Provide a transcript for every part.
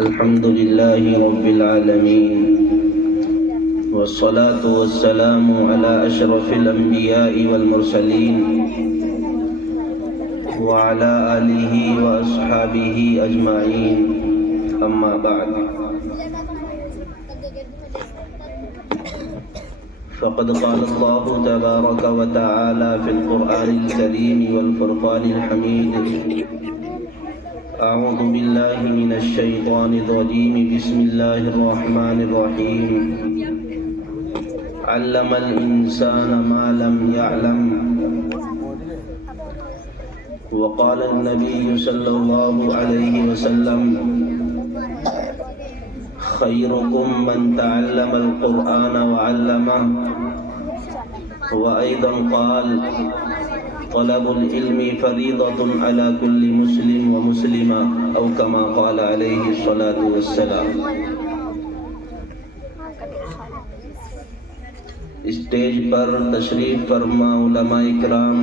الحمد لله رب العالمين والصلاة والسلام على أشرف الأنبياء والمرسلين وعلى آله وأصحابه أجمعين أما بعد فقد قال الله تبارك وتعالى في القرآن الكريم والفرقان الحميد أعوذ بالله من الشيطان الرجيم بسم الله الرحمن الرحيم علم الإنسان ما لم يعلم وقال النبي صلى الله عليه وسلم خيركم من تعلم القرآن وعلمه وأيضا قال طلب العلم فريضة على كل مسلم ومسلمة أو كما قال عليه الصلاة والسلام. اسٹیج پر تشریف فرما علماء اکرام،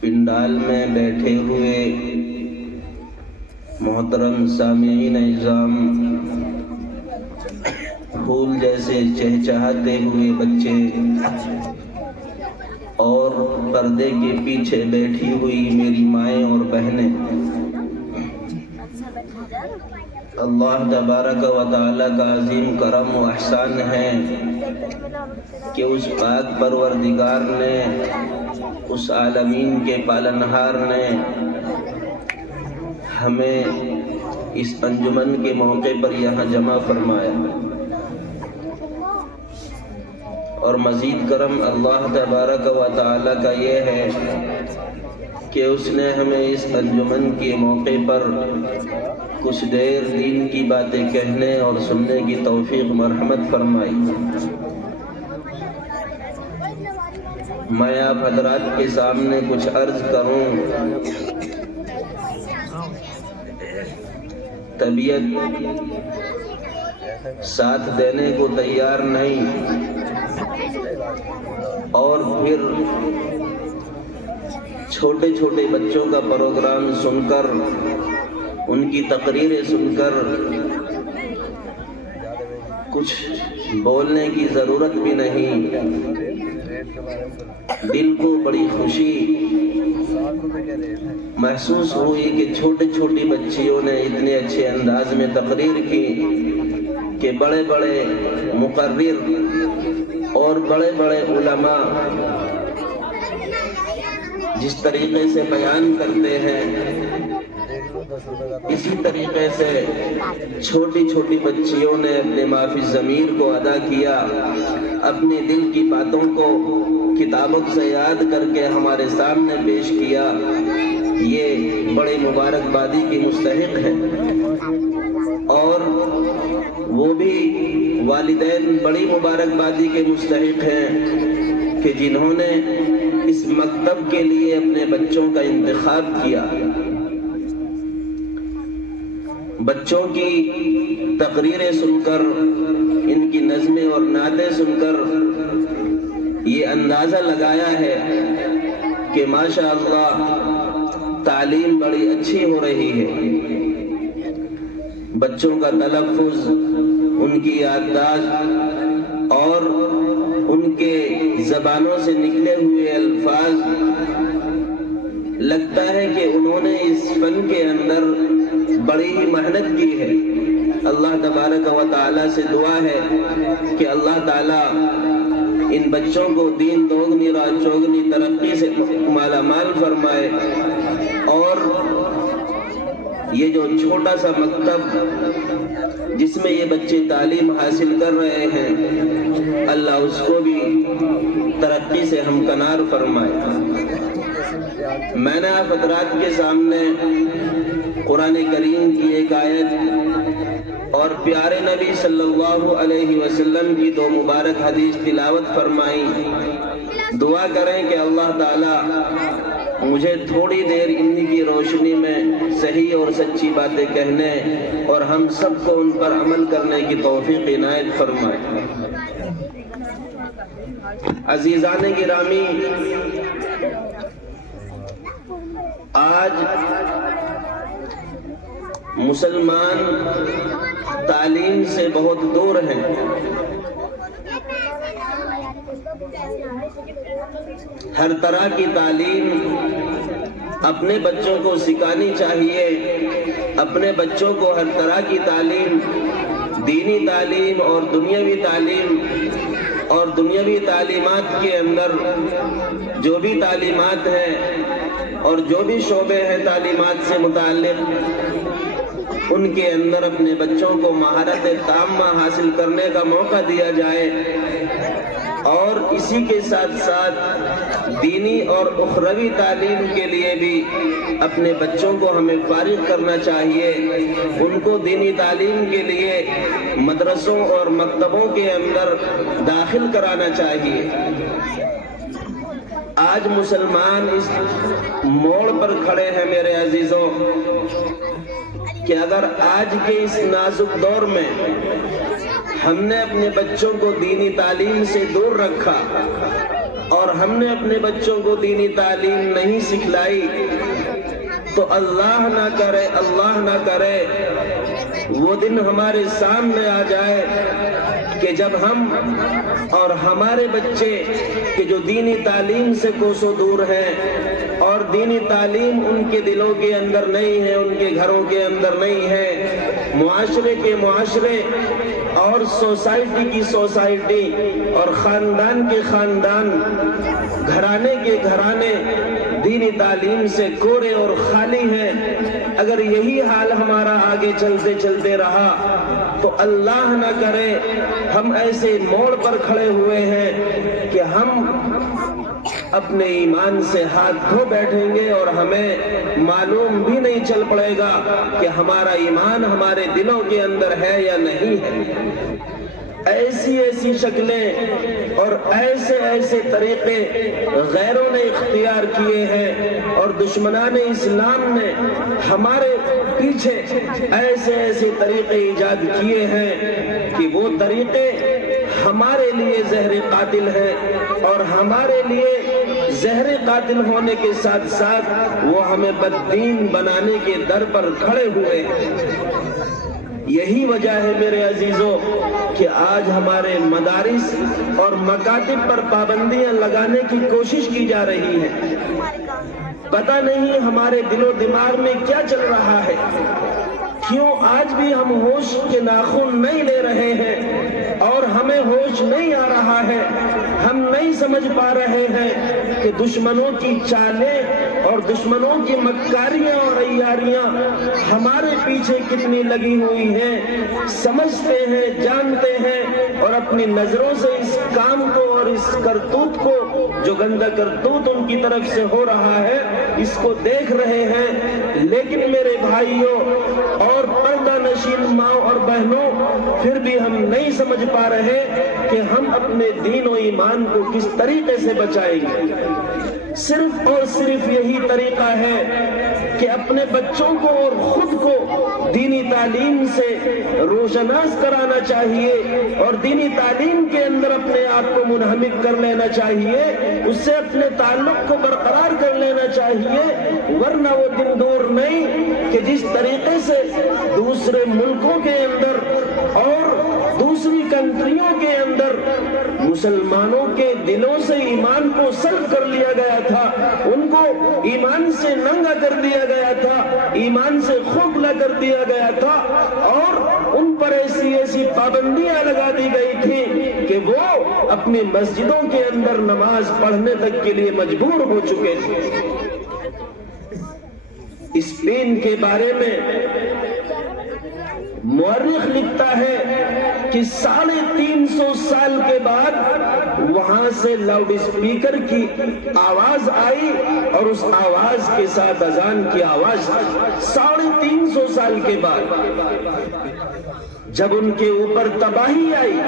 پنڈال میں بیٹھے ہوئے محترم سامعین اعظام، پھول جیسے چہچہاتے ہوئے بچے اور پردے کے پیچھے بیٹھی ہوئی میری مائیں اور بہنیں، اللہ تبارک و تعالی کا عظیم کرم و احسان ہے کہ اس پاک پروردگار نے، اس عالمین کے پالنہار نے ہمیں اس انجمن کے موقع پر یہاں جمع فرمایا، اور مزید کرم اللہ تبارک و تعالی کا یہ ہے کہ اس نے ہمیں اس انجمن کے موقع پر کچھ دیر دین کی باتیں کہنے اور سننے کی توفیق مرحمت فرمائی. میں آپ حضرات کے سامنے کچھ عرض کروں، طبیعت ساتھ دینے کو تیار نہیں، اور پھر چھوٹے چھوٹے بچوں کا پروگرام سن کر، ان کی تقریریں سن کر کچھ بولنے کی ضرورت بھی نہیں. دل کو بڑی خوشی محسوس ہوئی کہ چھوٹی چھوٹی بچیوں نے اتنے اچھے انداز میں تقریر کی کہ بڑے بڑے مقرر اور بڑے بڑے علماء جس طریقے سے بیان کرتے ہیں، اسی طریقے سے چھوٹی چھوٹی بچیوں نے اپنے معافی ضمیر کو ادا کیا، اپنے دل کی باتوں کو کتابت سے یاد کر کے ہمارے سامنے پیش کیا. یہ بڑی مبارکبادی کی مستحق ہے، اور وہ بھی والدین بڑی مبارکبادی کے مستحق ہیں کہ جنہوں نے اس مکتب کے لیے اپنے بچوں کا انتخاب کیا. بچوں کی تقریریں سن کر، ان کی نظمیں اور نعتیں سن کر یہ اندازہ لگایا ہے کہ ماشاءاللہ تعلیم بڑی اچھی ہو رہی ہے. بچوں کا تلفظ، ان کی یادداشت اور ان کے زبانوں سے نکلے ہوئے الفاظ، لگتا ہے کہ انہوں نے اس فن کے اندر بڑی ہی محنت کی ہے. اللہ تبارک و تعالی سے دعا ہے کہ اللہ تعالی ان بچوں کو دین دوگنی رات چوگنی ترقی سے مالا مال فرمائے، اور یہ جو چھوٹا سا مکتب جس میں یہ بچے تعلیم حاصل کر رہے ہیں، اللہ اس کو بھی ترقی سے ہمکنار فرمائے. میں نے آپ حضرات کے سامنے قرآن کریم کی ایک آیت اور پیارے نبی صلی اللہ علیہ وسلم کی 2 مبارک حدیث تلاوت فرمائی. دعا کریں کہ اللہ تعالی مجھے تھوڑی دیر انہی کی روشنی میں صحیح اور سچی باتیں کہنے اور ہم سب کو ان پر عمل کرنے کی توفیق عنایت فرمائے. عزیزان گرامی، آج مسلمان تعلیم سے بہت دور ہیں. ہر طرح کی تعلیم اپنے بچوں کو سکھانی چاہیے. اپنے بچوں کو ہر طرح کی تعلیم، دینی تعلیم اور دنیاوی تعلیم، اور دنیاوی تعلیمات کے اندر جو بھی تعلیمات ہیں اور جو بھی شعبے ہیں تعلیمات سے متعلق، ان کے اندر اپنے بچوں کو مہارت تامہ حاصل کرنے کا موقع دیا جائے. اور اسی کے ساتھ ساتھ دینی اور اخروی تعلیم کے لیے بھی اپنے بچوں کو ہمیں فارغ کرنا چاہیے. ان کو دینی تعلیم کے لیے مدرسوں اور مکتبوں کے اندر داخل کرانا چاہیے. آج مسلمان اس موڑ پر کھڑے ہیں میرے عزیزوں کہ اگر آج کے اس نازک دور میں ہم نے اپنے بچوں کو دینی تعلیم سے دور رکھا اور ہم نے اپنے بچوں کو دینی تعلیم نہیں سکھلائی تو اللہ نہ کرے وہ دن ہمارے سامنے آ جائے کہ جب ہم اور ہمارے بچے کہ جو دینی تعلیم سے کوسوں دور ہیں اور دینی تعلیم ان کے دلوں کے اندر نہیں ہے، ان کے گھروں کے اندر نہیں ہے، معاشرے کے معاشرے اور سوسائٹی کی سوسائٹی اور خاندان کے خاندان، گھرانے کے گھرانے دینی تعلیم سے کورے اور خالی ہیں. اگر یہی حال ہمارا آگے چلتے چلتے رہا تو اللہ نہ کرے ہم ایسے موڑ پر کھڑے ہوئے ہیں کہ ہم اپنے ایمان سے ہاتھ دھو بیٹھیں گے اور ہمیں معلوم بھی نہیں چل پڑے گا کہ ہمارا ایمان ہمارے دلوں کے اندر ہے یا نہیں ہے. ایسی شکلیں اور ایسے طریقے غیروں نے اختیار کیے ہیں اور دشمنان اسلام نے ہمارے پیچھے ایسے طریقے ایجاد کیے ہیں کہ وہ طریقے ہمارے لیے زہر قاتل ہیں اور ہمارے لیے زہر قاتل ہونے کے ساتھ ساتھ وہ ہمیں بددین بنانے کے در پر کھڑے ہوئے ہیں. یہی وجہ ہے میرے عزیزوں کہ آج ہمارے مدارس اور مکاتب پر پابندیاں لگانے کی کوشش کی جا رہی ہے. پتہ نہیں ہمارے دل و دماغ میں کیا چل رہا ہے، کیوں آج بھی ہم ہوش کے ناخن نہیں لے رہے ہیں اور ہمیں ہوش نہیں آ رہا ہے. ہم نہیں سمجھ پا رہے ہیں کہ دشمنوں کی چالیں اور دشمنوں کی مکاریاں اور عیاریاں ہمارے پیچھے کتنی لگی ہوئی ہیں. سمجھتے ہیں، جانتے ہیں اور اپنی نظروں سے اس کام کو اور اس کرتوت کو، جو گندا کرتوت ان کی طرف سے ہو رہا ہے، اس کو دیکھ رہے ہیں. لیکن میرے بھائیوں اور پردہ نشین ماں اور بہنوں، پھر بھی ہم نہیں سمجھ پا رہے کہ ہم اپنے دین و ایمان کو کس طریقے سے بچائیں گے. صرف اور صرف یہی طریقہ ہے کہ اپنے بچوں کو اور خود کو دینی تعلیم سے روشناس کرانا چاہیے اور دینی تعلیم کے اندر اپنے آپ کو منہمک کر لینا چاہیے، اس سے اپنے تعلق کو برقرار کر لینا چاہیے. ورنہ وہ دن دور نہیں کہ جس طریقے سے دوسرے ملکوں کے اندر اور دوسری کنٹریوں کے اندر مسلمانوں کے دلوں سے ایمان کو سلب کر لیا گیا تھا، ان کو ایمان سے ننگا کر دیا گیا تھا، ایمان سے کھوکھلا کر دیا گیا تھا اور ان پر ایسی پابندیاں لگا دی گئی تھی کہ وہ اپنی مسجدوں کے اندر نماز پڑھنے تک کے لیے مجبور ہو چکے تھے. اسپین کے بارے میں مورخ لکھتا ہے کہ 350 سال کے بعد وہاں سے لاؤڈ اسپیکر کی آواز آئی اور اس آواز کے ساتھ اذان کی آواز. 350 سال کے بعد جب ان کے اوپر تباہی آئی،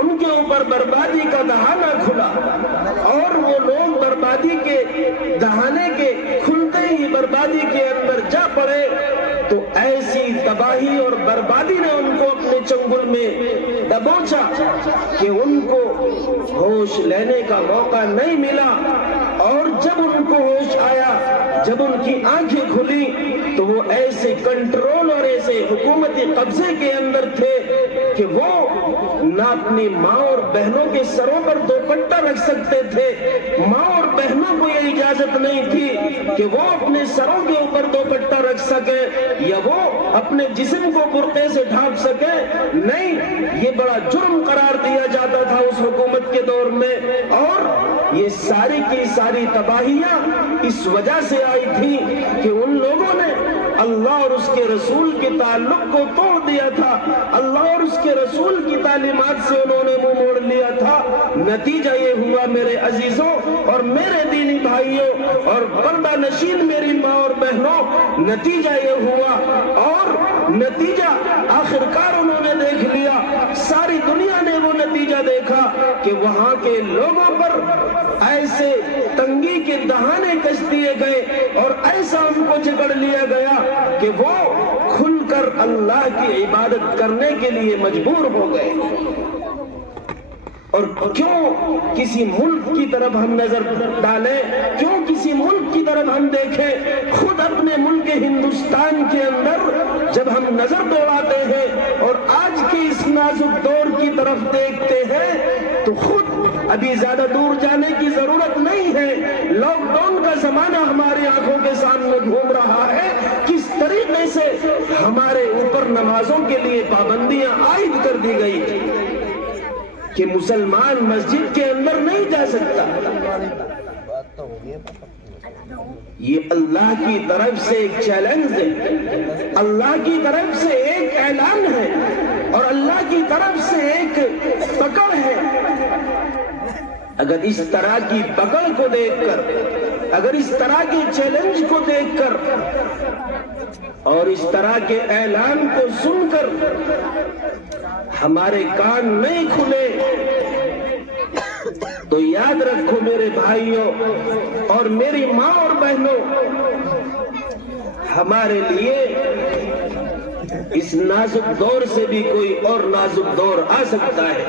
ان کے اوپر بربادی کا دہانہ کھلا اور وہ لوگ بربادی کے دہانے کے کھلتے ہی بربادی کے اندر جا پڑے، تو ایسی تباہی اور بربادی نے ان کو اپنے چنگل میں دبوچا کہ ان کو ہوش لینے کا موقع نہیں ملا اور جب ان کو ہوش آیا، جب ان کی آنکھیں کھلی تو وہ ایسے کنٹرول اور ایسے حکومتی قبضے کے اندر تھے کہ وہ نہ اپنی ماں اور بہنوں کے سروں پر دوپٹہ رکھ سکتے تھے، ماں اور بہنوں کو یہ اجازت نہیں تھی کہ وہ اپنے سروں کے اوپر دوپٹہ رکھ سکے یا وہ اپنے جسم کو برقعے سے ڈھانپ سکے، نہیں، یہ بڑا جرم قرار دیا جاتا تھا اس حکومت کے دور میں۔ اور یہ ساری کی ساری تباہیاں اس وجہ سے آئی تھی کہ ان لوگوں نے اللہ اور اس کے رسول کے تعلق کو توڑ دیا تھا، اللہ اور اس کے رسول کی تعلیمات سے انہوں نے منہ موڑ لیا تھا۔ نتیجہ یہ ہوا میرے عزیزوں اور میرے دینی بھائیوں اور پردہ نشین میری ماں اور بہنوں، نتیجہ یہ ہوا اور نتیجہ آخرکار انہوں نے دیکھ لیا، ساری دنیا نے وہ نتیجہ دیکھا کہ وہاں کے لوگوں پر ایسے تنگی کے دہانے کش دیے گئے اور ایسا ان کو جکڑ لیا گیا کہ وہ کھل کر اللہ کی عبادت کرنے کے لیے مجبور ہو گئے۔ اور کیوں کسی ملک کی طرف ہم نظر ڈالیں، کیوں کسی ملک کی طرف ہم دیکھیں؟ خود اپنے ملک ہندوستان کے اندر جب ہم نظر دوڑاتے ہیں اور آج کے اس نازک دور کی طرف دیکھتے ہیں تو خود ابھی زیادہ دور جانے کی ضرورت نہیں ہے، لاک ڈاؤن کا زمانہ ہماری آنکھوں کے سامنے گھوم رہا ہے، کس طریقے سے ہمارے اوپر نمازوں کے لیے پابندیاں عائد کر دی گئی کہ مسلمان مسجد کے اندر نہیں جا سکتا۔ یہ اللہ کی طرف سے ایک چیلنج ہے، اللہ کی طرف سے ایک اعلان ہے اور اللہ کی طرف سے ایک پکڑ ہے۔ اگر اس طرح کی پکڑ کو دیکھ کر، اگر اس طرح کے چیلنج کو دیکھ کر اور اس طرح کے اعلان کو سن کر ہمارے کان نہیں کھلے تو یاد رکھو میرے بھائیوں اور میری ماں اور بہنوں، ہمارے لیے اس نازک دور سے بھی کوئی اور نازک دور آ سکتا ہے۔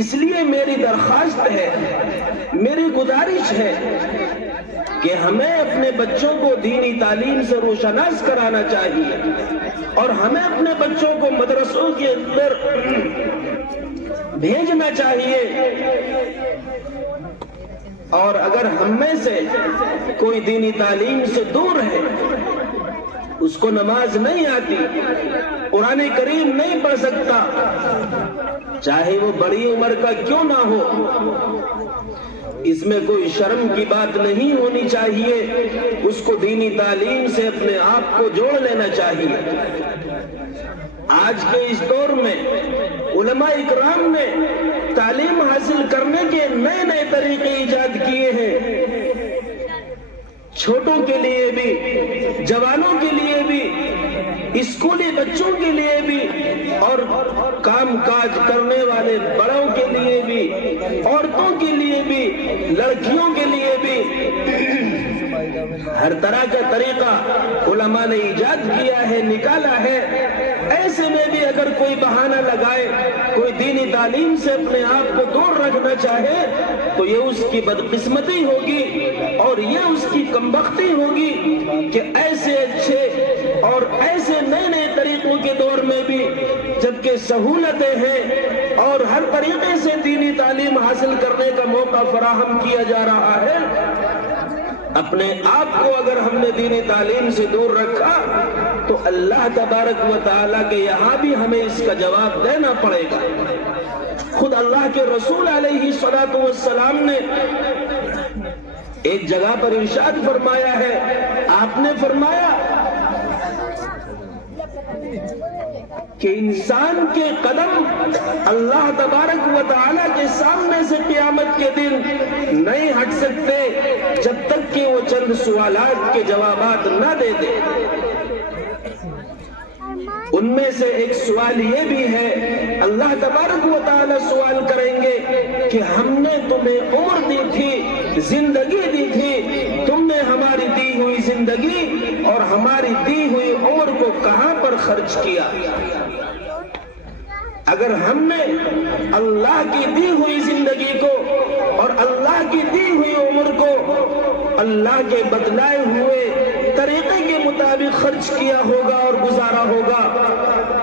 اس لیے میری درخواست ہے، میری گزارش ہے کہ ہمیں اپنے بچوں کو دینی تعلیم سے روشناس کرانا چاہیے اور ہمیں اپنے بچوں کو مدرسوں کے اندر بھیجنا چاہیے۔ اور اگر ہم میں سے کوئی دینی تعلیم سے دور ہے، اس کو نماز نہیں آتی، قرآن کریم نہیں پڑھ سکتا، چاہے وہ بڑی عمر کا کیوں نہ ہو، اس میں کوئی شرم کی بات نہیں ہونی چاہیے، اس کو دینی تعلیم سے اپنے آپ کو جوڑ لینا چاہیے۔ آج کے اس دور میں علماء اکرام نے تعلیم حاصل کرنے کے نئے نئے طریقے ایجاد کیے ہیں، چھوٹوں کے لیے بھی، جوانوں کے لیے بھی، اسکولی بچوں کے لیے بھی اور کام کاج کرنے والے بڑوں کے لیے بھی، عورتوں کے لیے بھی، لڑکیوں کے لیے بھی، ہر طرح کا طریقہ علماء نے ایجاد کیا ہے، نکالا ہے۔ ایسے میں بھی اگر کوئی بہانہ لگائے، کوئی دینی تعلیم سے اپنے آپ کو دور رکھنا چاہے تو یہ اس کی بدقسمتی ہوگی اور یہ اس کی کمبختی ہوگی کہ ایسے اچھے اور ایسے نئے نئے طریقوں کے دور میں بھی جبکہ سہولتیں ہیں اور ہر طریقے سے دینی تعلیم حاصل کرنے کا موقع فراہم کیا جا رہا ہے، اپنے آپ کو اگر ہم نے دینی تعلیم سے دور رکھا تو اللہ تبارک و تعالیٰ کے یہاں بھی ہمیں اس کا جواب دینا پڑے گا۔ خود اللہ کے رسول علیہ الصلوۃ والسلام نے ایک جگہ پر ارشاد فرمایا ہے، آپ نے فرمایا کہ انسان کے قدم اللہ تبارک و تعالیٰ کے سامنے سے قیامت کے دن نہیں ہٹ سکتے جب تک کہ وہ چند سوالات کے جوابات نہ دے دے۔ ان میں سے ایک سوال یہ بھی ہے، اللہ تبارک و تعالیٰ سوال کریں گے کہ ہم نے تمہیں عمر دی تھی، زندگی دی تھی، تم نے ہماری دی ہوئی زندگی اور ہماری دی ہوئی عمر کو کہاں پر خرچ کیا؟ اگر ہم نے اللہ کی دی ہوئی زندگی کو اور اللہ کی دی ہوئی عمر کو اللہ کے بتلائے ہوئے طریقے کے مطابق خرچ کیا ہوگا اور گزارا ہوگا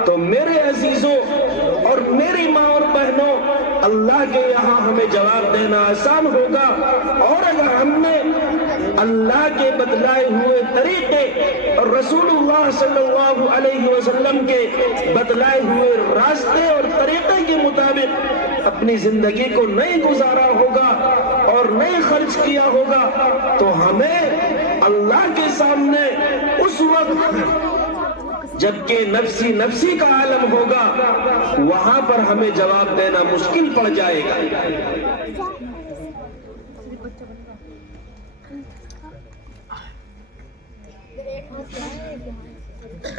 تو میرے عزیزوں اور میری ماں اور بہنوں اللہ کے یہاں ہمیں جواب دینا آسان ہوگا. اور اگر ہم نے اللہ کے بتلائے ہوئے طریقے اور رسول اللہ صلی اللہ علیہ وسلم کے بتلائے ہوئے راستے اور طریقے کے مطابق اپنی زندگی کو نہیں گزارا ہوگا اور نہیں خرچ کیا ہوگا تو ہمیں اللہ کے سامنے اس وقت جبکہ نفسی نفسی کا عالم ہوگا وہاں پر ہمیں جواب دینا مشکل پڑ جائے گا.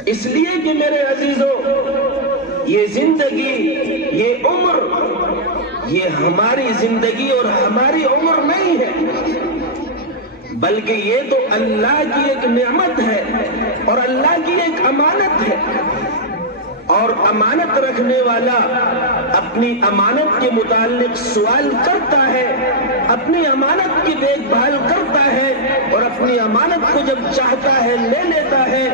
اس لیے کہ میرے عزیزوں یہ زندگی یہ عمر یہ ہماری زندگی اور ہماری عمر نہیں ہے بلکہ یہ تو اللہ کی ایک نعمت ہے اور اللہ کی ایک امانت ہے. اور امانت رکھنے والا اپنی امانت کے متعلق سوال کرتا ہے, اپنی امانت کی دیکھ بھال کرتا ہے اور اپنی امانت کو جب چاہتا ہے لے لیتا ہے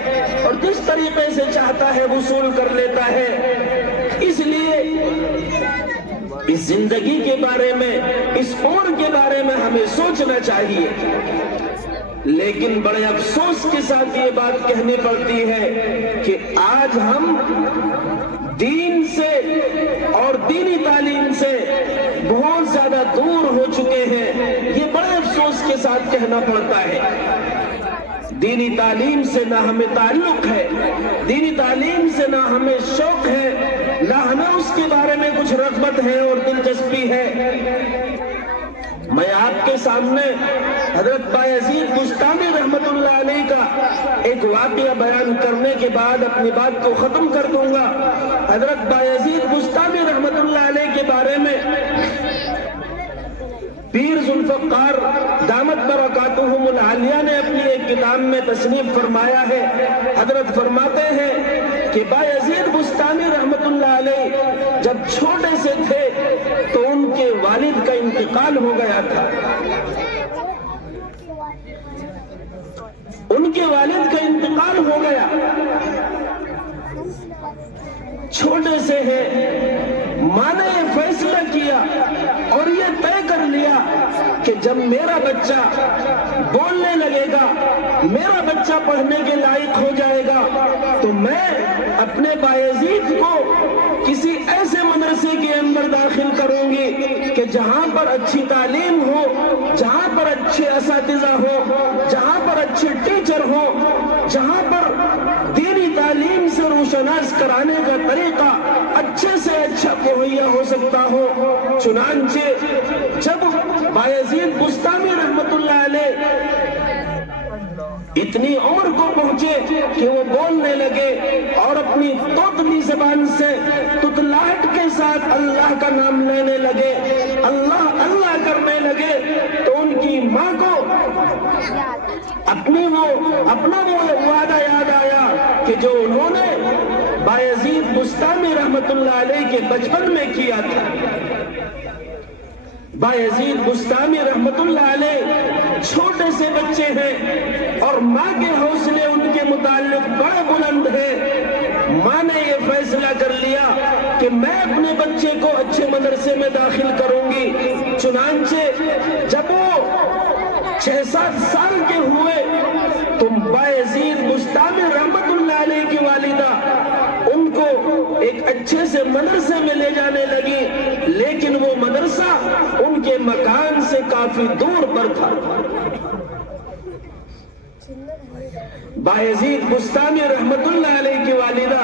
اور جس طریقے سے چاہتا ہے وصول کر لیتا ہے. اس لیے اس زندگی کے بارے میں اس عمر کے بارے میں ہمیں سوچنا چاہیے. لیکن بڑے افسوس کے ساتھ یہ بات کہنی پڑتی ہے کہ آج ہم دین سے اور دینی تعلیم سے بہت زیادہ دور ہو چکے ہیں. یہ بڑے افسوس کے ساتھ کہنا پڑتا ہے. دینی تعلیم سے نہ ہمیں تعلق ہے, دینی تعلیم سے نہ ہمیں شوق ہے, نہ ہمیں اس کے بارے میں کچھ رغبت ہے اور دلچسپی ہے. میں آپ کے سامنے حضرت بایزید بستامی رحمت اللہ علیہ کا ایک واقعہ بیان کرنے کے بعد اپنی بات کو ختم کر دوں گا. حضرت بایزید بستامی رحمت اللہ علیہ کے بارے میں پیر ذوالفقار دامت برکاتہم العالیہ نے اپنی ایک کتاب میں تصنیف فرمایا ہے. حضرت فرماتے ہیں کہ بایزید بستامی رحمت اللہ علیہ جب چھوٹے سے تھے تو ان کے والد کا انتقال ہو گیا تھا. ان کے والد کا انتقال ہو گیا. چھوٹے سے ہے, ماں نے یہ فیصلہ کیا اور یہ طے کر لیا کہ جب میرا بچہ بولنے لگے گا, میرا بچہ پڑھنے کے لائق ہو جائے گا تو میں اپنے بایزید کو کسی ایسے مدرسے کے اندر داخل کروں گی کہ جہاں پر اچھی تعلیم ہو, جہاں پر اچھے اساتذہ ہو, جہاں پر اچھے ٹیچر ہو, جہاں پر دینی تعلیم سے روشناس کرانے کا طریقہ اچھے سے اچھا مہیا ہو سکتا ہو. چنانچہ جب بایزید بستامی رحمت اللہ علیہ اتنی عمر کو پہنچے کہ وہ بولنے لگے اور اپنی توتلی زبان سے تتلاہٹ کے ساتھ اللہ کا نام لینے لگے, اللہ اللہ کرنے لگے, تو ان کی ماں کو اپنا وہ وعدہ یاد آیا کہ جو انہوں نے بایزید بستامی رحمت اللہ علیہ کے بچپن میں کیا تھا. بایزید بستامی رحمت اللہ علیہ چھوٹے سے بچے ہیں اور ماں کے حوصلے ان کے متعلق بڑے بلند ہیں. ماں نے یہ فیصلہ کر لیا کہ میں اپنے بچے کو اچھے مدرسے میں داخل کروں گی. چنانچہ جب وہ 6-7 سال کے ہوئے تو بایزید بستامی رحمت اللہ علیہ کی والدہ ان کو ایک اچھے سے مدرسے میں لے جانے لگی, لیکن وہ مدرسہ ان کے مکان سے کافی دور پر تھا. بایزید بستامی رحمت اللہ علیہ کی والدہ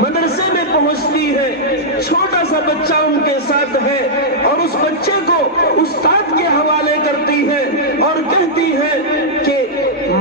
مدرسے میں پہنچتی ہے, چھوٹا سا بچہ ان کے ساتھ ہے اور اس بچے کو استاد کے حوالے کرتی ہے اور کہتی ہے کہ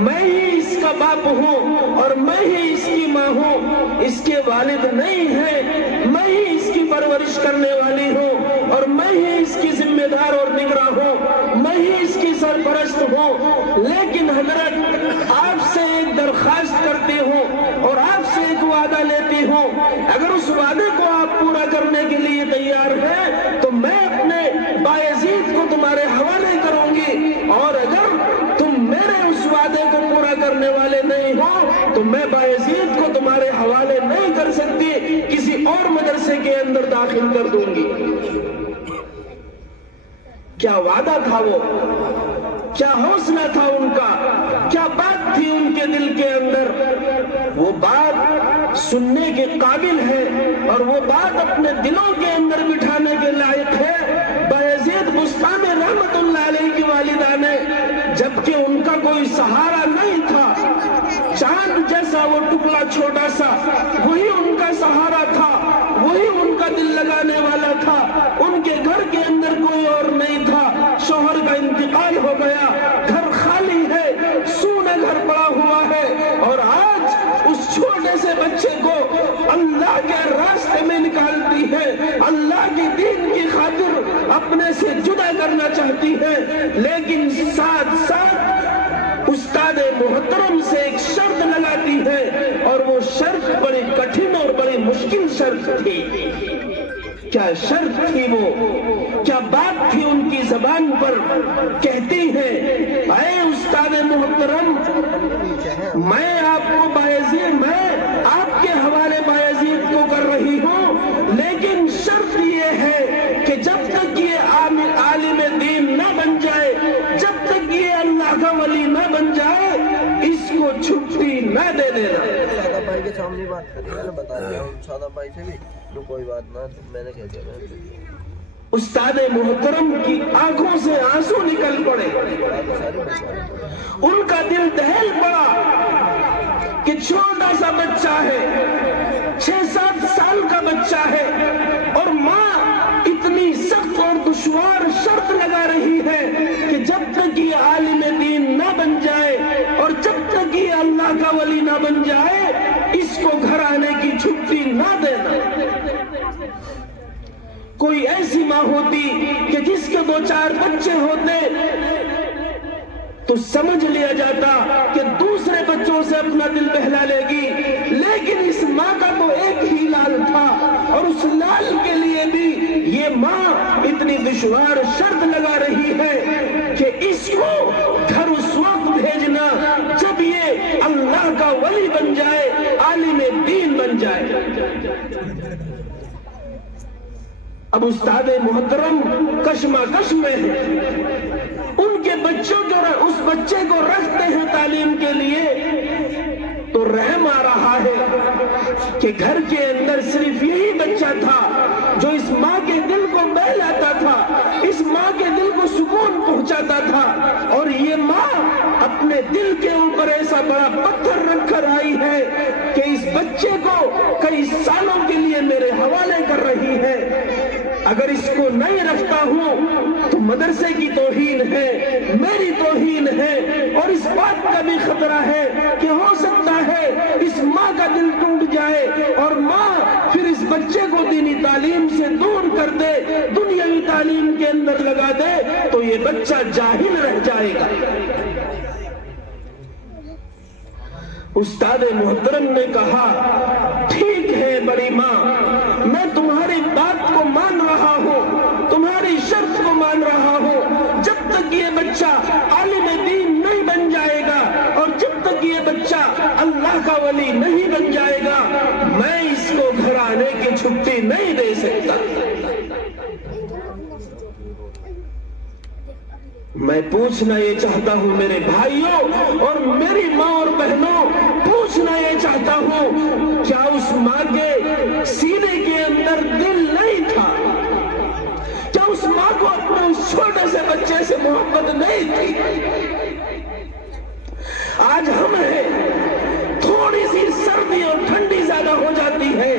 میں ہی اس کا باپ ہوں اور میں ہی اس کی ماں ہوں, اس کے والد نہیں ہے, میں ہی اس کی پرورش کرنے والی ہوں اور میں ہی اس کی ذمہ دار اور نگراں ہوں, میں ہی اس کی سرپرست ہوں. لیکن حضرت آپ سے ایک درخواست کرتی ہوں اور آپ سے ایک وعدہ لیتی ہوں, اگر اس وعدے کو آپ پورا کرنے کے لیے تیار ہیں تو میں اپنے بایزید کو تمہارے میں بایزید کو تمہارے حوالے نہیں کر سکتی، کسی اور مدرسے کے اندر داخل کر دوں گی۔ کیا وعدہ تھا وہ، کیا حوصلہ تھا ان کا، کیا بات تھی ان کے دل کے اندر، وہ بات سننے کے قابل ہے اور وہ بات اپنے دلوں کے اندر بٹھانے کے لائق ہے۔ بایزید بسطامی رحمت اللہ علیہ کی والدہ نے، جبکہ ان کا کوئی سہارا نہیں تھا، چاند جیسا وہ ٹکڑا چھوٹا سا وہی ان کا سہارا تھا، وہی ان کا دل لگانے والا تھا، ان کے گھر کے اندر کوئی اور نہیں تھا، شوہر کا انتقال ہو گیا، گھر خالی ہے، سونا گھر پڑا ہوا ہے، اور آج اس چھوٹے سے بچے کو اللہ کے راستے میں نکالتی ہے، اللہ کی دین کی خاطر اپنے سے جدا کرنا چاہتی ہے، لیکن ساتھ ساتھ استاد محترم سے ایک شرط لگاتی ہے، اور وہ شرط بڑی کٹھن اور بڑی مشکل شرط تھی۔ کیا شرط تھی وہ، کیا بات تھی ان کی زبان پر؟ کہتی ہے، اے استاد محترم، میں آپ کو بایزید، میں آپ کے حوالے بایزید کو کر رہی ہوں، لیکن شرط یہ ہے کہ جب تک یہ عالم دین نہ بن جائے، جب تک یہ اللہ کا ولی نہ بن جائے، اس کو چھٹی نہ دے دینا۔ سادہ بھائی کے سامنے بات کری، میں نے بتا دیا ہوں سادہ بھائی سے بھی، تو کوئی بات نہ، میں نے کہہ دیا۔ استاد محترم کی آنکھوں سے آنسو نکل پڑے، ان کا دل دہل پڑا کہ چھوٹا سا بچہ ہے، 6-7 سال کا بچہ ہے، اور ماں اتنی سخت اور دشوار شرط لگا رہی ہے کہ جب تک یہ عالم دین نہ بن جائے اور جب تک یہ اللہ کا ولی نہ بن جائے، اس کو گھر آنے کی چھٹی نہ دینا۔ کوئی ایسی ماں ہوتی کہ جس کے 2-4 بچے ہوتے تو سمجھ لیا جاتا کہ دوسرے بچوں سے اپنا دل بہلا لے گی، لیکن اس ماں کا تو ایک ہی لال تھا، اور اس لال کے لیے بھی یہ ماں اتنی دشوار شرط لگا رہی ہے کہ اس کو گھر اس وقت بھیجنا جب یہ اللہ کا ولی بن جائے، عالم دین بن جائے۔ اب استاد محترم کشمکش میں ہیں، ان کے بچوں کو، اس بچے کو رکھتے ہیں تعلیم کے لیے، تو رحم آ رہا ہے کہ گھر کے اندر صرف یہی بچہ تھا جو اس ماں کے دل کو بہلاتا تھا، اس ماں کے دل کو سکون پہنچاتا تھا، اور یہ ماں اپنے دل کے اوپر ایسا بڑا پتھر رکھ کر آئی ہے کہ اس بچے کو کئی سالوں کے لیے میرے حوالے کر رہی ہے۔ اگر اس کو نہیں رکھتا ہوں تو مدرسے کی توہین ہے، میری توہین ہے، اور اس بات کا بھی خطرہ ہے کہ ہو سکتا ہے اس ماں کا دل ٹوٹ جائے اور ماں پھر اس بچے کو دینی تعلیم سے دور کر دے، دنیاوی تعلیم کے اندر لگا دے، تو یہ بچہ جاہل رہ جائے گا۔ استاد محترم نے کہا، ٹھیک ہے بڑی ماں، میں تمہاری بات کو مان رہا ہوں، تمہاری شرط کو مان رہا ہوں، جب تک یہ بچہ عالم دین نہیں بن جائے گا اور جب تک یہ بچہ اللہ کا ولی نہیں بن جائے گا، میں اس کو گھر آنے کی چھٹی نہیں دے سکتا۔ میں پوچھنا یہ چاہتا ہوں میرے بھائیوں اور میری ماں اور بہنوں، پوچھنا یہ چاہتا ہوں، کیا اس ماں کے سینے کے اندر دل نہیں تھا؟ کیا اس ماں کو اپنے اس چھوٹے سے بچے سے محبت نہیں تھی؟ آج ہم ہیں، تھوڑی سی سردی اور ٹھنڈی زیادہ ہو جاتی ہے،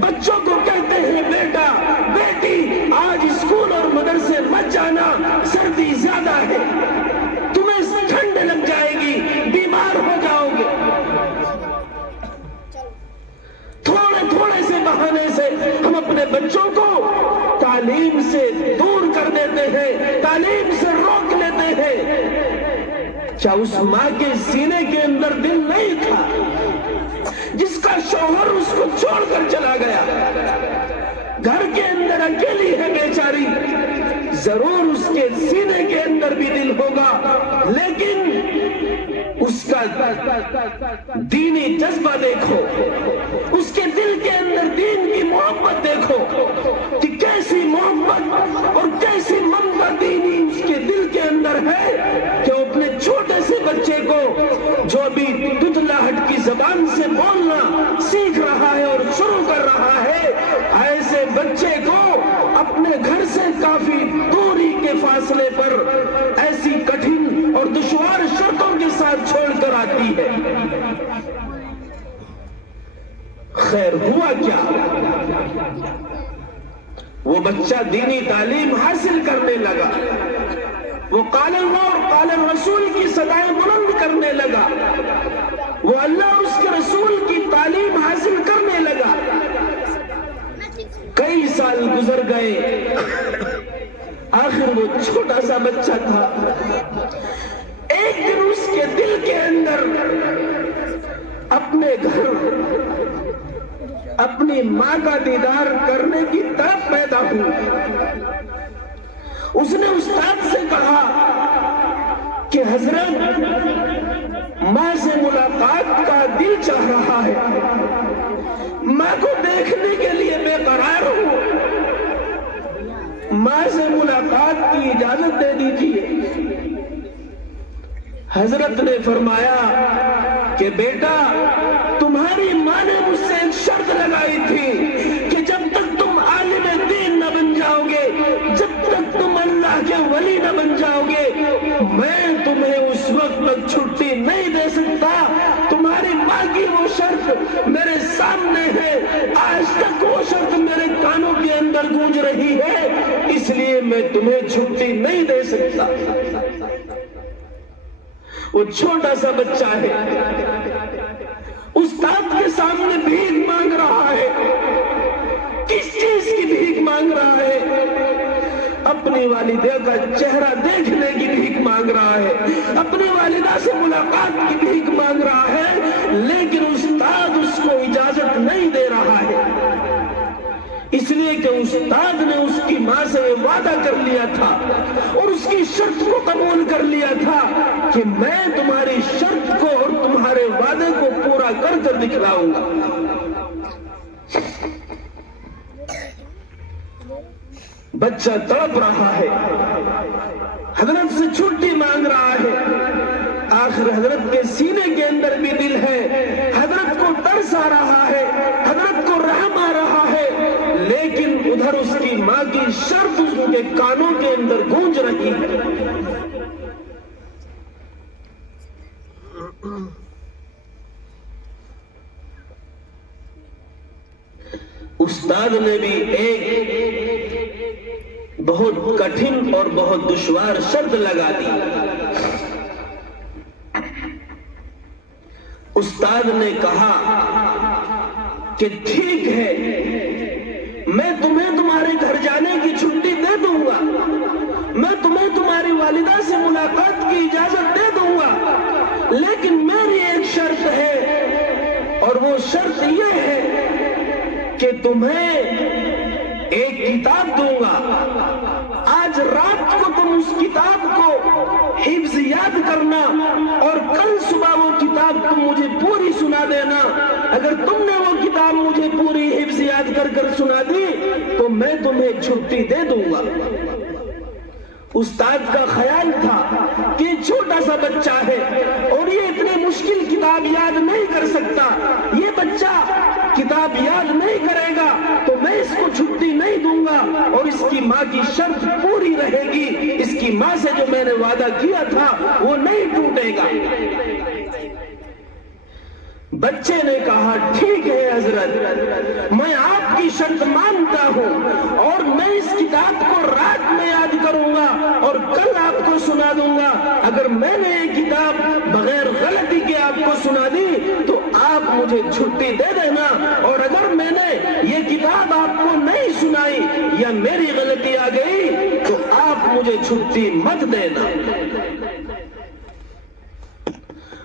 بچوں کو کہتے ہیں بیٹا بیٹی آج اسکول اور مدرسے مت جانا، سردی زیادہ ہے، تمہیں ٹھنڈ لگ جائے گی، بیمار ہو جاؤ گے۔ تھوڑے سے بہانے سے ہم اپنے بچوں کو تعلیم سے دور کر دیتے ہیں، تعلیم سے روک لیتے ہیں۔ کیا اس ماں کے سینے کے اندر دل نہیں تھا؟ جس کا شوہر اس کو چھوڑ کر چلا گیا، گھر کے اندر اکیلی ہے بیچاری، ضرور اس کے سینے کے اندر بھی دل ہوگا، لیکن اس کا کا دینی جذبہ دیکھو، اس کے دل کے اندر دین کی محبت دیکھو کہ کیسی محبت اور کیسی ممتا دینی اس کے دل کے اندر ہے کہ وہ اپنے چھوٹے سے بچے کو جو ابھی ددلاہٹ کی زبان سے بولنا سیکھ رہا ہے اور شروع کر رہا ہے، ایسے بچے کو اپنے گھر سے کافی دوری کے فاصلے پر ایسی کٹھن اور دشوار شرطوں کے ساتھ چھوڑ کر آتی ہے۔ خیر ہوا کیا؟ وہ بچہ دینی تعلیم حاصل کرنے لگا، وہ قال اللہ اور قال الرسول کی صدائیں بلند کرنے لگا، وہ اللہ اور اس کے رسول کی تعلیم حاصل کرنے لگا۔ کئی سال گزر گئے، آخر وہ چھوٹا سا بچہ تھا، ایک دن اس کے دل کے اندر اپنے گھر اپنی ماں کا دیدار کرنے کی طرف پیدا ہوئی۔ اس نے استاد سے کہا کہ حضرت ماں سے ملاقات کا دل چاہ رہا ہے، ماں کو دیکھنے کے لیے بے قرار ہوں، ماں سے ملاقات کی اجازت دے دیجیے۔ حضرت نے فرمایا کہ بیٹا، تمہاری ماں نے مجھ سے ایک شرط لگائی تھی کہ جب تک تم عالم دین نہ بن جاؤ گے، جب تک تم اللہ کے ولی نہ بن جاؤ گے، میں تمہیں اس وقت تک چھٹی نہیں دے سکتا۔ تمہاری ماں کی وہ شرط میرے سامنے ہے، آج تک وہ شرط میرے کانوں کے اندر گونج رہی ہے، اس لیے میں تمہیں چھٹی نہیں دے سکتا۔ وہ چھوٹا سا بچہ ہے، استاد کے سامنے بھیک مانگ رہا ہے۔ کس چیز کی بھیک مانگ رہا ہے؟ اپنی والدہ کا چہرہ دیکھنے کی بھیک مانگ رہا ہے، اپنی والدہ سے ملاقات کی بھیک مانگ رہا ہے، لیکن استاد اس کو اجازت نہیں دے رہا ہے، اس لیے کہ استاد نے اس کی ماں سے وعدہ کر لیا تھا اور اس کی شرط کو قبول کر لیا تھا کہ میں تمہاری شرط کو اور تمہارے وعدے کو پورا کر کر دکھلاؤں گا۔ بچہ تڑپ رہا ہے، حضرت سے چھٹی مانگ رہا ہے، آخر حضرت کے سینے کے اندر بھی دل ہے، حضرت کو ترس آ رہا ہے، حضرت کو رحم آ رہا ہے، لیکن ادھر اس کی ماں کی شرط اس کے کانوں کے اندر گونج رہی ہے۔ استاد نے بھی ایک بہت کٹھن اور بہت دشوار شرط لگا دی۔ استاد نے کہا کہ ٹھیک ہے، میں تمہیں تمہارے گھر جانے کی چھٹی دے دوں گا، میں تمہیں تمہاری والدہ سے ملاقات کی اجازت دے دوں گا، لیکن میری ایک شرط ہے، اور وہ شرط یہ ہے کہ تمہیں ایک کتاب دوں گا، آج رات کو تم اس کتاب کو حفظ یاد کرنا اور کل صبح وہ کتاب تم مجھے پوری سنا دینا۔ اگر تم نے وہ کتاب مجھے پوری حفظ یاد کر کر سنا دی تو میں تمہیں چھٹی دے دوں گا۔ استاد کا خیال تھا کہ چھوٹا سا بچہ ہے اور یہ اتنی مشکل کتاب یاد نہیں کر سکتا، یہ بچہ کتاب یاد نہیں کرے گا تو میں اس کو چھٹی نہیں دوں گا اور اس کی ماں کی شرط پوری رہے گی، اس کی ماں سے جو میں نے وعدہ کیا تھا وہ نہیں ٹوٹے گا۔ بچے نے کہا ٹھیک ہے حضرت، میں آپ کی شرط مانتا ہوں اور میں اس کتاب کو رات میں یاد کروں گا اور کل آپ کو سنا دوں گا۔ اگر میں نے یہ کتاب بغیر غلطی کے آپ کو سنا دی تو آپ مجھے چھٹی دے دینا، اور اگر میں نے یہ کتاب آپ کو نہیں سنائی یا میری غلطی آ گئی تو آپ مجھے چھٹی مت دینا۔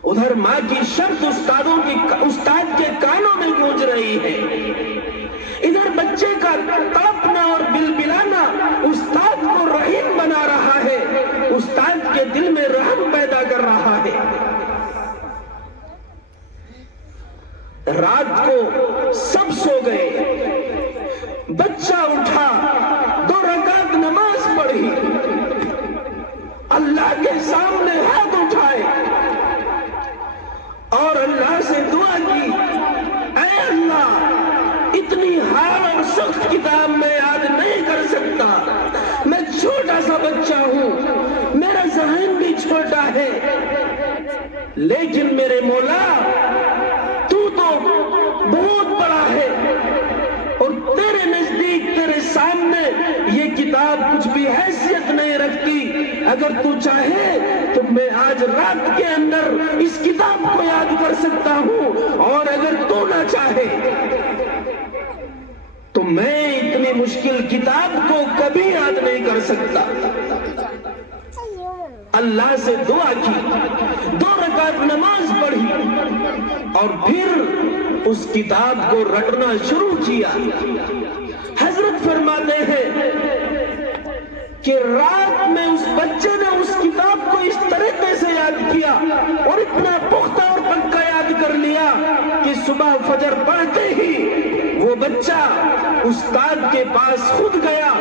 ادھر ماں کی شرط استاد کے کانوں میں گونج رہی ہے، ادھر بچے کا تڑپنا اور بلبلانا استاد کو رحیم بنا رہا ہے، استاد کے دل میں رحم پیدا کر رہا ہے۔ رات کو سب سو گئے، بچہ اٹھا، 2 رکعت نماز پڑھی، اللہ کے سامنے ہاتھ اٹھائے اور اللہ سے دعا کی، اے اللہ اتنی ہارڈ اور سخت کتاب میں یاد نہیں کر سکتا، میں چھوٹا سا بچہ ہوں، میرا ذہن بھی چھوٹا ہے، لیکن میرے مولا تو بہت بڑا ہے اور تیرے نزدیک تیرے سامنے یہ کتاب کچھ بھی حیثیت نہیں رکھتی، اگر تو چاہے تو میں آج رات کے اندر اس کتاب کو یاد کر سکتا ہوں، اور اگر تو نہ چاہے تو میں اتنی مشکل کتاب کو کبھی یاد نہیں کر سکتا۔ اللہ سے دعا کی، 2 رکعت نماز پڑھی اور پھر اس کتاب کو رٹنا شروع کیا۔ حضرت فرماتے ہیں کہ رات میں اس بچے نے اس کتاب کو اس طریقے سے یاد کیا اور اتنا پختہ اور پکا یاد کر لیا کہ صبح فجر پڑھتے ہی وہ بچہ استاد کے پاس خود گیا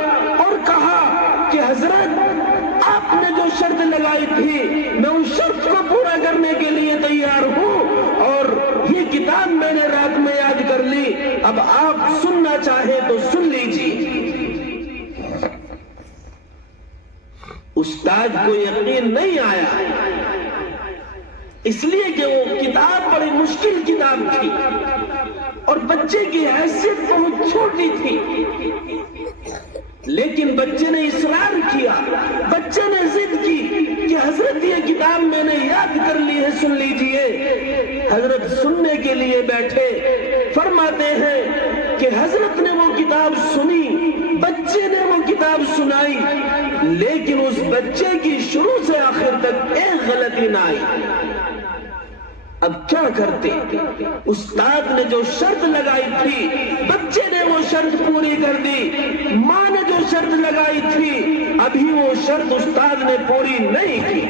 اور کہا کہ حضرت آپ نے جو شرط لگائی تھی میں اس شرط کو پورا کرنے کے لیے تیار ہوں اور یہ کتاب میں نے رات میں یاد کر لی، اب آپ سننا چاہیں تو سن لیجیے۔ استاد کو یقین نہیں آیا، اس لیے کہ وہ کتاب بڑی مشکل کتاب تھی اور بچے کی حیثیت بہت چھوٹی تھی، لیکن بچے نے اصرار کیا، بچے نے ضد کی کہ حضرت یہ کتاب میں نے یاد کر لی ہے، سن لیجئے۔ حضرت سننے کے لیے بیٹھے، فرماتے ہیں کہ حضرت نے وہ کتاب سنی، بچے نے وہ کتاب سنائی، لیکن اس بچے کی شروع سے آخر تک ایک غلطی نہ آئی۔ اب کیا کرتے؟ استاد نے جو شرط لگائی تھی بچے نے وہ شرط پوری کر دی، ماں نے جو شرط لگائی تھی ابھی وہ شرط استاد نے پوری نہیں کی،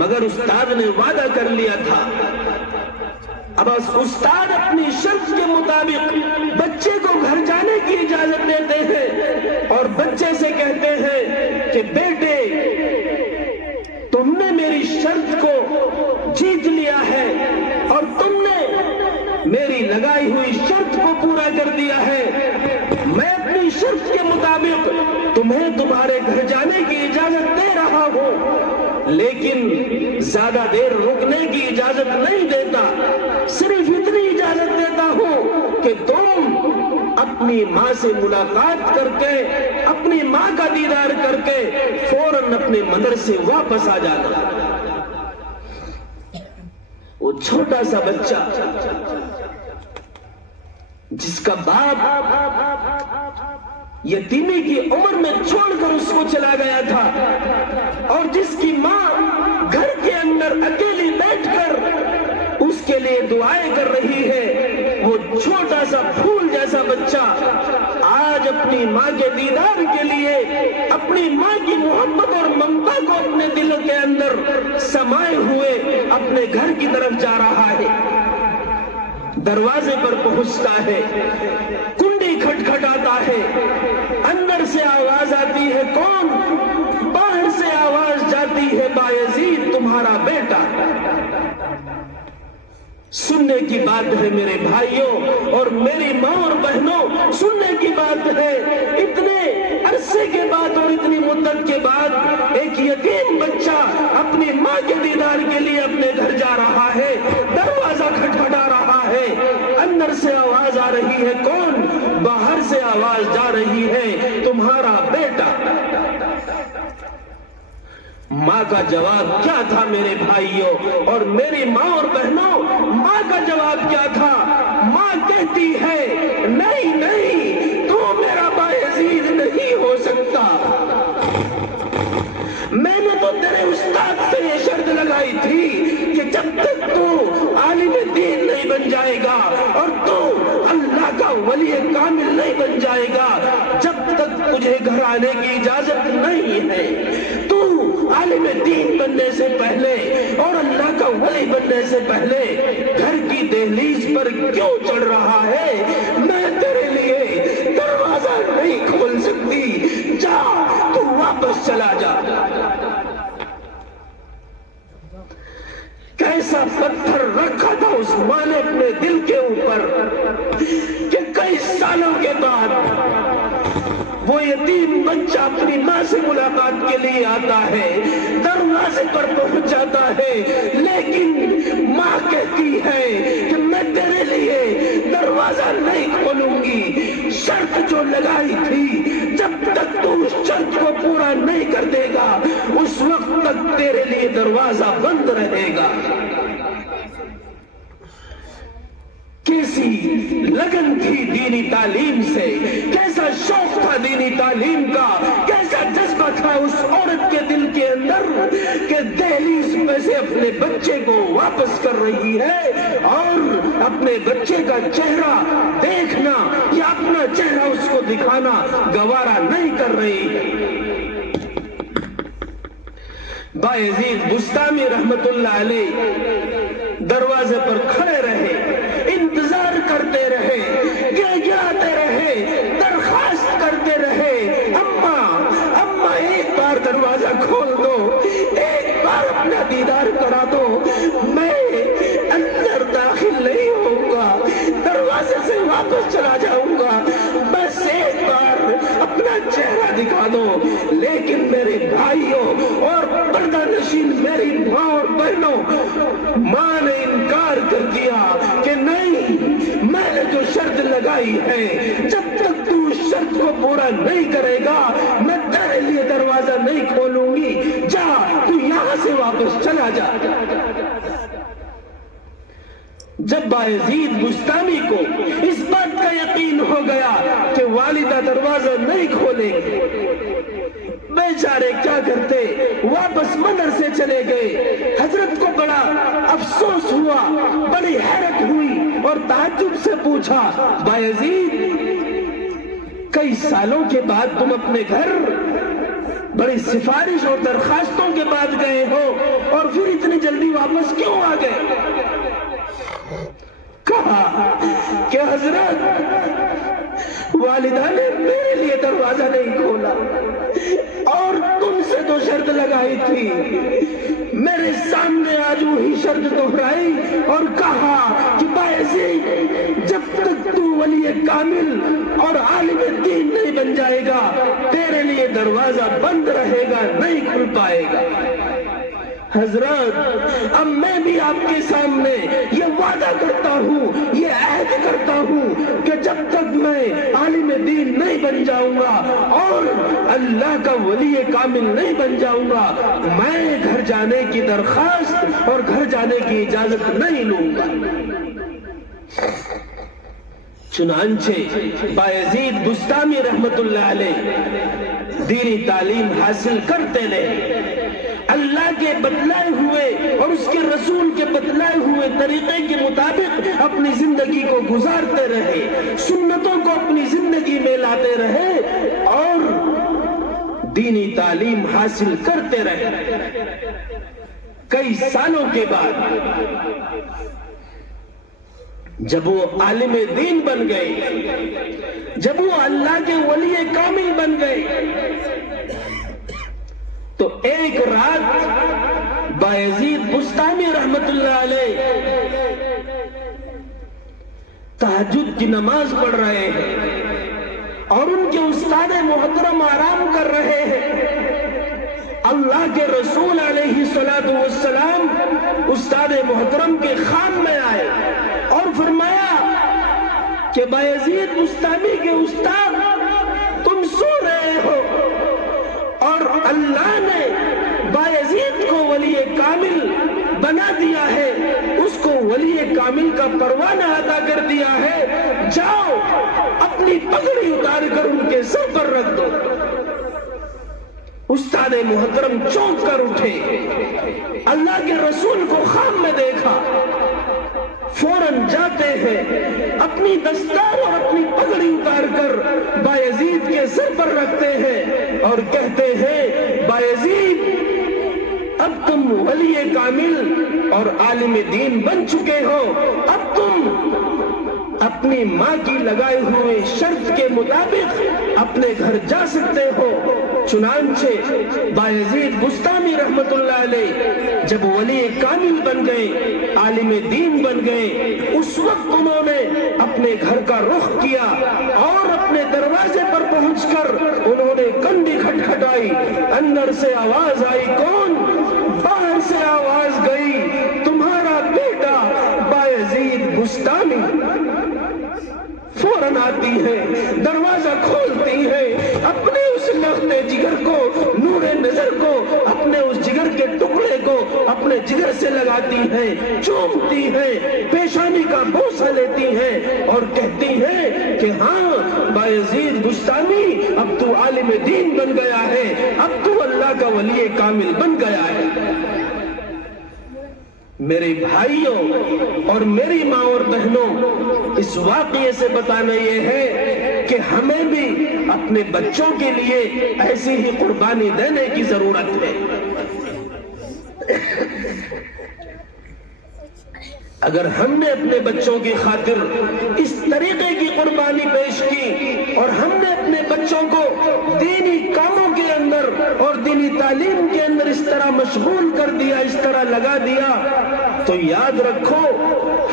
مگر استاد نے وعدہ کر لیا تھا۔ اب استاد اپنی شرط کے مطابق بچے کو گھر جانے کی اجازت دیتے ہیں اور بچے سے کہتے ہیں کہ بیٹے تم نے میری شرط کو جیت لیا ہے اور تم نے میری لگائی ہوئی شرط کو پورا کر دیا ہے، میں اپنی شرط کے مطابق تمہیں تمہارے گھر جانے کی اجازت دے رہا ہوں، لیکن زیادہ دیر رکنے کی اجازت نہیں دیتا، صرف اتنی اجازت دیتا ہوں کہ تم اپنی ماں سے ملاقات کر کے اپنی ماں کا دیدار کر کے فوراً اپنے مدرسے واپس آ جانا۔ وہ چھوٹا سا بچہ جس کا باپ یتیمی کی عمر میں چھوڑ کر اس کو چلا گیا تھا اور جس کی ماں گھر کے اندر اکیلی بیٹھ کر اس کے لیے دعائیں کر رہی ہے، وہ چھوٹا سا پھول جیسا بچہ آج اپنی ماں کے دیدار کے لیے اپنی ماں کی محبت اور ممتا کو اپنے دل کے اندر سمائے ہوئے اپنے گھر کی طرف جا رہا ہے۔ دروازے پر پہنچتا ہے، کنڈی کھٹکھٹاتا ہے، اندر سے آواز آتی ہے کون؟ باہر سے آواز جاتی ہے بایزید تمہارا بیٹا۔ سننے کی بات ہے میرے بھائیوں اور میری ماں اور بہنوں، سننے کی بات ہے، اتنے عرصے کے بعد اور اتنی مدت کے بعد ایک یتیم بچہ اپنی ماں کے دیدار کے لیے اپنے گھر جا رہا ہے، دروازہ کھٹکھٹا رہا ہے، اندر سے آواز آ رہی ہے کون؟ باہر سے آواز جا رہی ہے تمہارا بیٹا۔ ماں کا جواب کیا تھا میرے بھائیوں اور میری ماں اور بہنوں؟ ماں کا جواب کیا تھا؟ ماں کہتی ہے نہیں نہیں، تو میرا بایزید نہیں ہو سکتا، میں نے تو تیرے استاد سے یہ شرط لگائی تھی کہ جب تک تو عالم دین نہیں بن جائے گا اور تو اللہ کا ولی کامل نہیں بن جائے گا، جب تک تجھے گھر آنے کی اجازت نہیں ہے، تو عالم دین بننے سے پہلے اور اللہ کا ولی بننے سے پہلے گھر کی دہلیز پر کیوں چڑھ رہا ہے؟ میں تیرے لیے دروازہ نہیں کھول سکتی، جا تو واپس چلا جا۔ کیسا پتھر رکھا تھا اس ماں نے اپنے دل کے اوپر کہ کئی سالوں کے بعد وہ یتیم بچہ اپنی ماں سے ملاقات کے لیے آتا ہے، دروازے پر پہنچ جاتا ہے، لیکن ماں کہتی ہے کہ میں تیرے لیے دروازہ نہیں کھولوں گی، شرط جو لگائی تھی جب تک تو اس شرط کو پورا نہیں کر دے گا اس وقت تک تیرے لیے دروازہ بند رہے گا۔ کیسی لگن تھی دینی تعلیم سے، کیسا شوق تھا دینی تعلیم کا، کیسا جذبہ تھا اس عورت کے دل کے اندر کہ دہلیز میں سے اپنے بچے کو واپس کر رہی ہے اور اپنے بچے کا چہرہ دیکھنا یا اپنا چہرہ اس کو دکھانا گوارا نہیں کر رہی ہے۔ بایزید بستامی رحمت اللہ علیہ دروازے پر کھڑے رہے، انتظار کرتے رہے، گڑگڑاتے رہے، درخواست کرتے رہے، اماں ایک بار دروازہ کھول دو، ایک بار اپنا دیدار کرا دو، میں اندر داخل نہیں ہوں گا، دروازے سے واپس چلا جاؤں گا، بس ایک بار اپنا چہرہ دکھا دو۔ لیکن میرے بھائیوں اور پردہ نشین میری ماں اور بہنوں، ماں نے انکار کر دیا کہ نہیں، میں نے جو شرط لگائی ہے جب تک تو اس شرط کو پورا نہیں کرے گا میں تیرے لیے دروازہ نہیں کھولوں گی، جا تو یہاں سے واپس چلا جا۔ جب بایزید بستامی کو اس بات کا یقین ہو گیا کہ والدہ دروازہ نہیں کھولیں گے، بیچارے کیا کرتے، واپس مدرسے چلے گئے۔ حضرت کو بڑا افسوس ہوا، بڑی حیرت ہوئی اور تعجب سے پوچھا، بایزید کئی سالوں کے بعد تم اپنے گھر بڑی سفارش اور درخواستوں کے بعد گئے ہو اور پھر اتنی جلدی واپس کیوں آ گئے؟ کہا کہ حضرت والدہ نے میرے لیے دروازہ نہیں کھولا اور تم سے تو شرط لگائی تھی، میرے سامنے آج وہی شرط دہرائی اور کہا کہ بایزید جب تک تو ولی کامل اور عالم دین نہیں بن جائے گا تیرے لیے دروازہ بند رہے گا، نہیں کھل پائے گا۔ حضرت اب میں بھی آپ کے سامنے یہ وعدہ کرتا ہوں، یہ عہد کرتا ہوں کہ جب تک میں عالم دین نہیں بن جاؤں گا اور اللہ کا ولی کامل نہیں بن جاؤں گا میں گھر جانے کی درخواست اور گھر جانے کی اجازت نہیں لوں گا۔ چنانچہ بایزید بستامی رحمت اللہ علیہ دینی تعلیم حاصل کرتے رہے، اللہ کے بتلائے ہوئے اور اس کے رسول کے بتلائے ہوئے طریقے کے مطابق اپنی زندگی کو گزارتے رہے، سنتوں کو اپنی زندگی میں لاتے رہے اور دینی تعلیم حاصل کرتے رہے۔ کئی سالوں کے بعد جب وہ عالم دین بن گئے، جب وہ اللہ کے ولی کامل بن گئے، تو ایک رات بایزید بستامی رحمت اللہ علیہ تہجد کی نماز پڑھ رہے ہیں اور ان کے استاد محترم آرام کر رہے ہیں۔ اللہ کے رسول علیہ السلام استاد محترم کے خان میں آئے اور فرمایا کہ بایزید بستامی کے استاد تم سو رہے ہو اور اللہ نے بایزید کو ولی کامل بنا دیا ہے، اس کو ولی کامل کا پروانہ عطا کر دیا ہے، جاؤ اپنی پگڑی اتار کر ان کے سر پر رکھ دو۔ استاد محترم چونک کر اٹھے، اللہ کے رسول کو خواب میں دیکھا، فوراً جاتے ہیں، اپنی دستار اور اپنی پگڑی اتار کر بایزید کے سر پر رکھتے ہیں اور کہتے ہیں بایزید اب تم ولی کامل اور عالم دین بن چکے ہو، اب تم اپنی ماں کی لگائے ہوئے شرط کے مطابق اپنے گھر جا سکتے ہو۔ چنانچہ بایزید بستامی رحمت اللہ علیہ جب ولی کامل بن گئے، عالم دین بن گئے، اس وقت انہوں نے اپنے گھر کا رخ کیا اور اپنے دروازے پر پہنچ کر انہوں نے کنڈی کھٹکھٹائی۔ اندر سے آواز آئی، کون؟ باہر سے آواز گئی، تمہارا بیٹا بایزید بستامی۔ فوراً آتی ہے، دروازہ کھولتی ہے، اپنے اس لخت جگر کو، نور نظر کو، اپنے اس جگر کے ٹکڑے کو اپنے جگر سے لگاتی ہیں، چومتی ہیں، پیشانی کا بوسہ لیتی ہیں اور کہتی ہیں کہ ہاں بایزید بستامی، اب تو عالم دین بن گیا ہے، اب تو اللہ کا ولی کامل بن گیا ہے۔ میرے بھائیوں اور میری ماں اور بہنوں، اس واقعے سے بتانا یہ ہے کہ ہمیں بھی اپنے بچوں کے لیے ایسی ہی قربانی دینے کی ضرورت ہے۔ اگر ہم نے اپنے بچوں کی خاطر اس طریقے کی قربانی پیش کی اور ہم نے اپنے بچوں کو دینی کاموں کے اندر اور دینی تعلیم کے اندر اس طرح مشغول کر دیا، اس طرح لگا دیا، تو یاد رکھو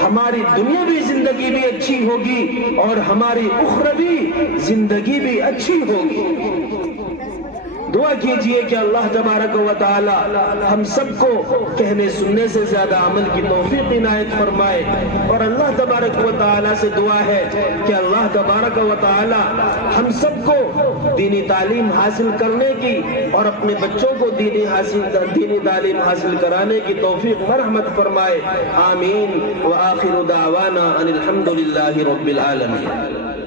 ہماری دنیاوی زندگی بھی اچھی ہوگی اور ہماری اخروی زندگی بھی اچھی ہوگی۔ دعا کیجئے کہ اللہ تبارک و تعالی ہم سب کو کہنے سننے سے زیادہ عمل کی توفیق عنایت فرمائے، اور اللہ تبارک و تعالی سے دعا ہے کہ اللہ تبارک و تعالی ہم سب کو دینی تعلیم حاصل کرنے کی اور اپنے بچوں کو دینی تعلیم حاصل کرانے کی توفیق مرحمت فرمائے۔ آمین۔ وآخر دعوانا ان الحمد للہ رب العالمین۔